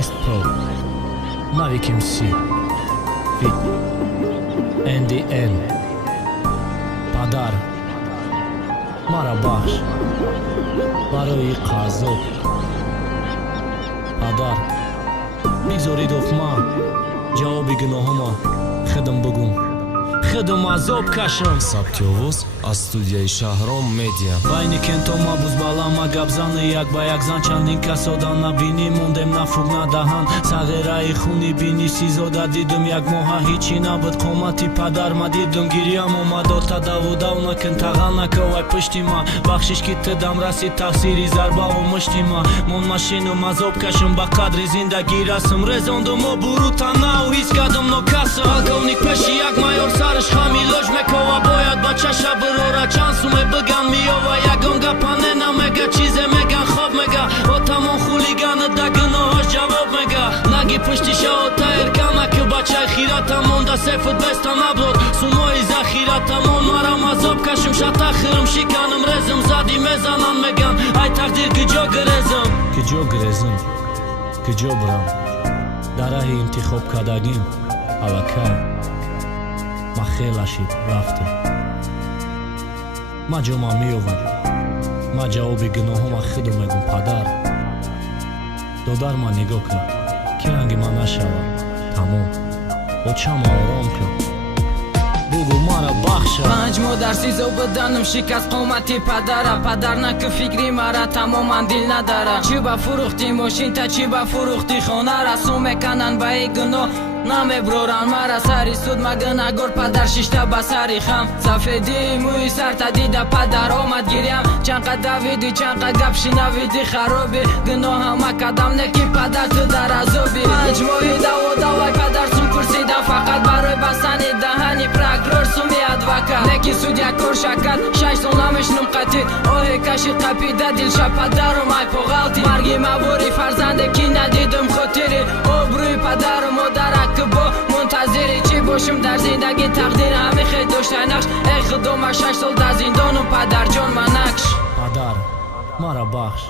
Quest Pro Mavic MC Fit NDN Padar Mara bakhsh Baroyi qazob Padar Bigzorидов ман ҷавоби гуноҳома хидм бугум хидм азоб кашам Сабтёвуз аз студияи Шаҳром медиа байни кентома бузбалама гапзани як ба як зан чандин касода набинӣ мондем нафруг надаҳанд сағираи хуни бини сизода дидум як моҳа ҳичи набуд қомати падар ма дидум гирьям омадо тадавудав накин тағал накавай пушти ма бахшиш ки тидам раси таъсири зарбаву мушти ма мон машинум азоб кашум ба қадри зиндагӣ расм резондумо бурутанау ҳис кардум нокасам полковник пеши як майор сарш хами лӯж мекова бояд ба чаша бирора чанд суме бигам миёва ягон гапа не намега чизе меган хоб мега о тамом хулиганы да гуноҳош ҷавоб мега наги пушти шаота эрканаки бачаи хиратам монда сефуд беста наблод сунои захиратамон марам азоб кашум шатахирм шиканам резм зади мезанам мегам ай тақдир киҷо гирезм киҷо бурам дар раҳи интихоб кардагим аллакай ма хелашид рафтум ма ҷома меёвам ма ҷавоби гуноҳома худо мегум падар додар ма нигоҳ кун ки ранги ман нашавам тамом очама ором кун бугу мара бахша панҷ модар сизо биданам шикаст қомати падара падар наки фикри мара тамоман дил надара чӣ ба фурӯхти мошинта чӣ ба фурӯхти хона расум меканан ба и гуноҳ намеброран мара сари суд магнагор падар шишта ба сари хам сафедии мӯи сарта дида падар омад гирям чанқад давиди чанқад гап шинавиди хароби гуноҳама кадам не ки падар ту дар азоби панҷ моҳи даводавай падар сум курсидам фақат барои бастани даҳани прокурор суми адвокат не ки судя кор шакад 6 сол намешнум қатӣ оҳе кашид қапида дилша падарум ай поғалти марги мавори фарзанде ки надидум хотири обрӯи падару модарак бо мунтазири чӣ бошум дар зиндагӣ тақдир ҳамихе доштай нақш эй худома 6 сол дар зиндонум падарҷон манакш падар мара бахш